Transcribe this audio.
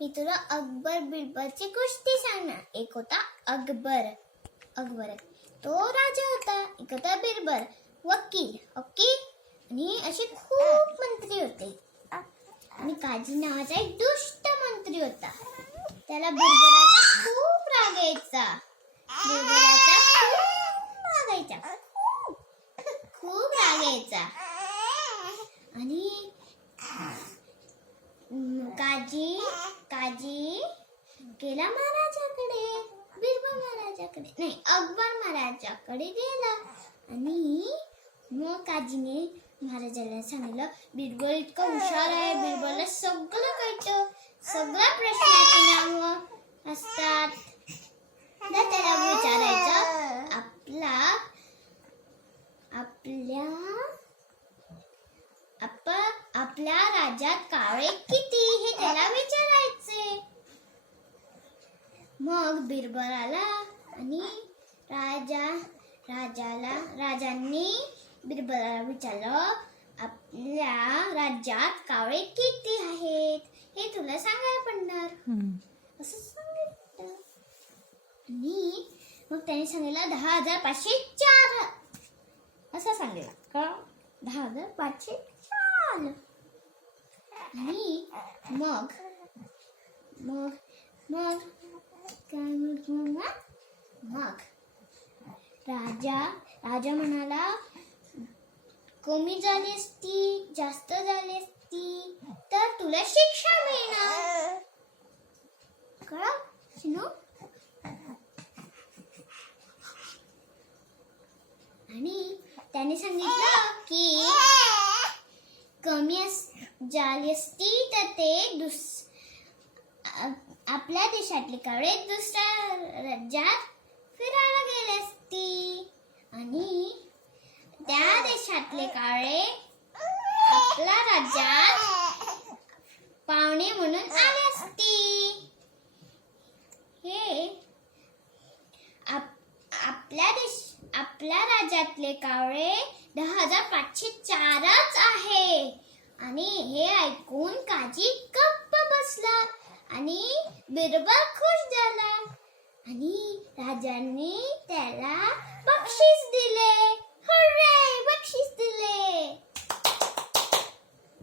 मी तुला अकबर बिरबलची गोष्टी सांगणार. एक होता अकबर. तो राजा होता. एक होता बिरबल वकील. ओके. आणि असे खूप मंत्री होते. आणि काजी नावाचा एक दुष्ट मंत्री होता. त्याला बिरबलाचा खूप राग यायचा. खूप राग यायचा. आणि काजी गेला महाराजाकडे. बिरबल महाराजाकडे नाही, अकबर महाराजाकडे गेला. आणि मग काजीने महाराजाला सांगितलं, बिरबल इतका हुशार आहे, बिरबलला सगळं कळतं, सगळ्या प्रश्नाची नावं असतात. त्याला विचारायचं आपल्या राज्यात कावळे किती हे त्याला विचारायचे. मग बिरबलाला आणि राजांनी बिरबलाला विचारलं, आपल्या राज्यात कावळे किती आहेत हे तुला सांगायला पडणार. असं सांगितलं. आणि मग त्याने सांगितलं 10,504 असं सांगितलं. का 10,504. आणि मग राजा म्हणाला, कमी झाली असती, जास्त झाली असती तर तुला शिक्षा मिळणार. कळलं शिनू? आणि त्याने सांगितलं की कमी झाली असती तर ते आपल्या देशातले कावळे दुसऱ्या राज्यात फिरायला गेले असती. आणि त्या देशातले कावळे आपल्या राज्यात पाहुणे म्हणून आले असती. हे आपल्या राज्यातले कावळे 10,504च आहे. आणि हे ऐकून काजी गप्प बसला आणि बिरबल खुश झाला. आणि राजांनी त्याला बक्षीस दिले. हुर्रे, बक्षीस दिले.